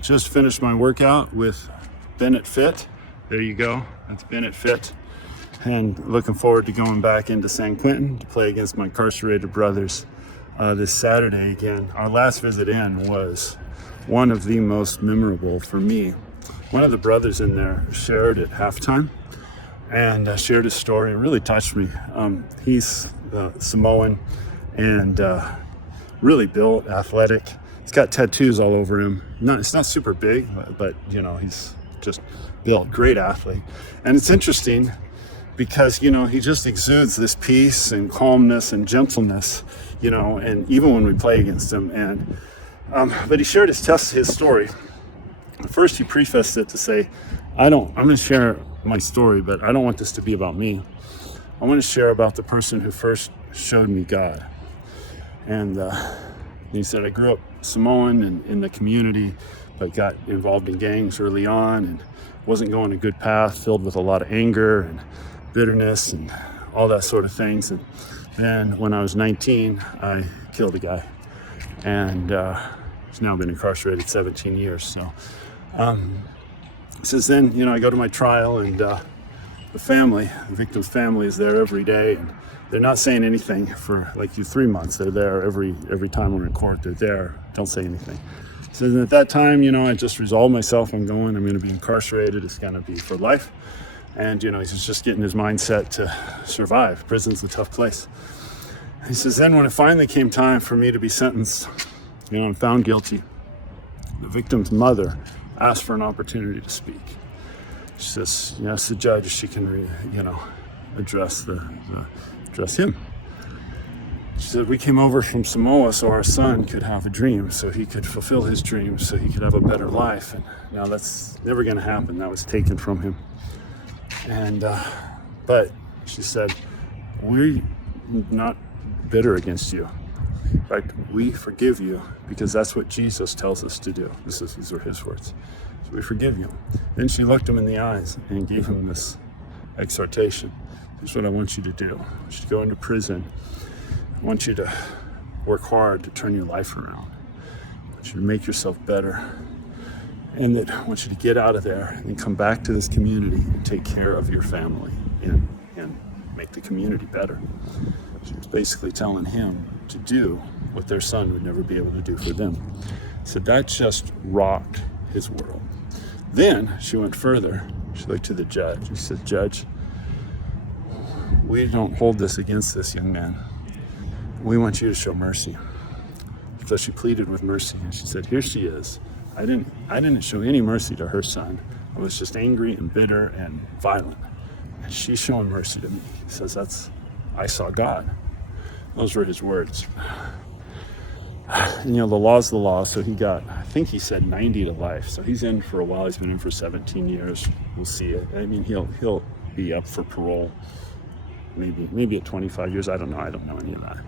just finished my workout with Bennett Fit. There you go, that's Bennett Fit. And looking forward to going back into San Quentin to play against my incarcerated brothers this Saturday again. Our last visit in was one of the most memorable for me. One of the brothers in there shared at halftime and shared his story. It really touched me. He's Samoan and really built, athletic. He's got tattoos all over him. It's not super big, but you know, he's just built, great athlete. And it's interesting because, you know, he just exudes this peace and calmness and gentleness, you know, and even when we play against him. And but he shared his story. First, he prefaced it to say, I'm going to share my story, but I don't want this to be about me. I want to share about the person who first showed me God. And he said, I grew up Samoan and in the community, but got involved in gangs early on and wasn't going a good path, filled with a lot of anger and bitterness and all that sort of things. And then when I was 19, I killed a guy, and he's now been incarcerated 17 years. So since then, you know, I go to my trial, and the victim's family is there every day, and they're not saying anything for like 3 months. They're there every time we're in court. They're there, don't say anything. So at that time, you know, I just resolved myself. I'm going to be incarcerated. It's going to be for life. And, you know, he's just getting his mindset to survive. Prison's a tough place. He says, then when it finally came time for me to be sentenced, you know, I'm found guilty. The victim's mother asked for an opportunity to speak. She says, yes, the judge, she can, address him. She said, we came over from Samoa so our son could have a dream, so he could fulfill his dream, so he could have a better life. And now that's never going to happen. That was taken from him. And, but she said, we're not bitter against you. In fact, we forgive you because that's what Jesus tells us to do. These are his words. So we forgive you. Then she looked him in the eyes and gave him this exhortation. Here's what I want you to do. I want you to go into prison. I want you to work hard to turn your life around. I want you to make yourself better. And that I want you to get out of there and come back to this community and take care of your family and make the community better. She was basically telling him to do what their son would never be able to do for them. So that just rocked his world. Then she went further. She looked to the judge. She said, Judge, we don't hold this against this young man. We want you to show mercy. So she pleaded with mercy, and she said, here she is. I didn't show any mercy to her son. I was just angry and bitter and violent. And she's showing mercy to me. He says, I saw God. Those were his words. And, you know, the law's the law, so I think he said 90 to life. So he's in for a while. He's been in for 17 years. We'll see it. I mean, he'll be up for parole maybe at 25 years. I don't know any of that.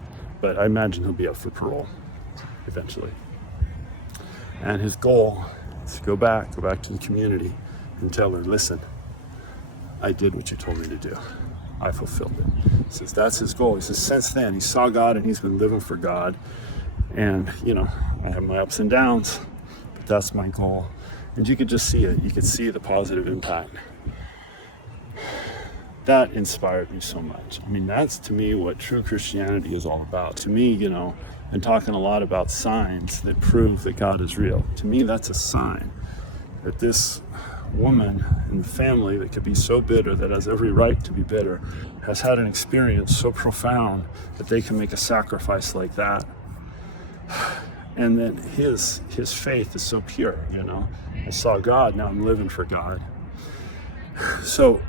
But I imagine he'll be up for parole eventually. And his goal is to go back to the community and tell her, listen, I did what you told me to do. I fulfilled it. He says that's his goal. He says since then he saw God and he's been living for God. And, you know, I have my ups and downs, but that's my goal. And you could just see it. You could see the positive impact. That inspired me so much. I mean, that's to me what true Christianity is all about. To me, you know, and talking a lot about signs that prove that God is real. To me, that's a sign that this woman and the family that could be so bitter, that has every right to be bitter, has had an experience so profound that they can make a sacrifice like that. And then his faith is so pure, you know. I saw God, now I'm living for God. So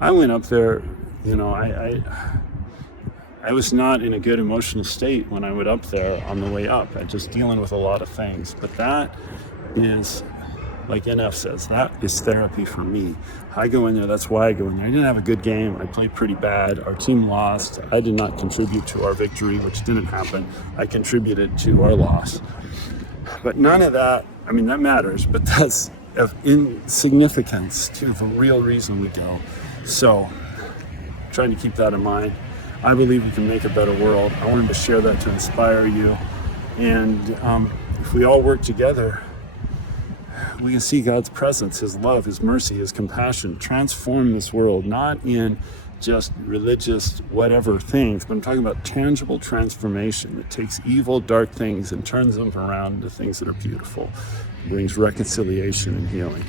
I went up there, you know, I was not in a good emotional state when I went up there on the way up. I'm just dealing with a lot of things. But that is, like NF says, that is therapy for me. I go in there, that's why I go in there. I didn't have a good game. I played pretty bad. Our team lost. I did not contribute to our victory, which didn't happen. I contributed to our loss. But none of that, I mean, that matters, but that's of insignificance to the real reason we go. So, trying to keep that in mind. I believe we can make a better world. I wanted to share that to inspire you. And if we all work together, we can see God's presence, his love, his mercy, his compassion transform this world, not in just religious whatever things, but I'm talking about tangible transformation that takes evil, dark things and turns them around into things that are beautiful, brings reconciliation and healing.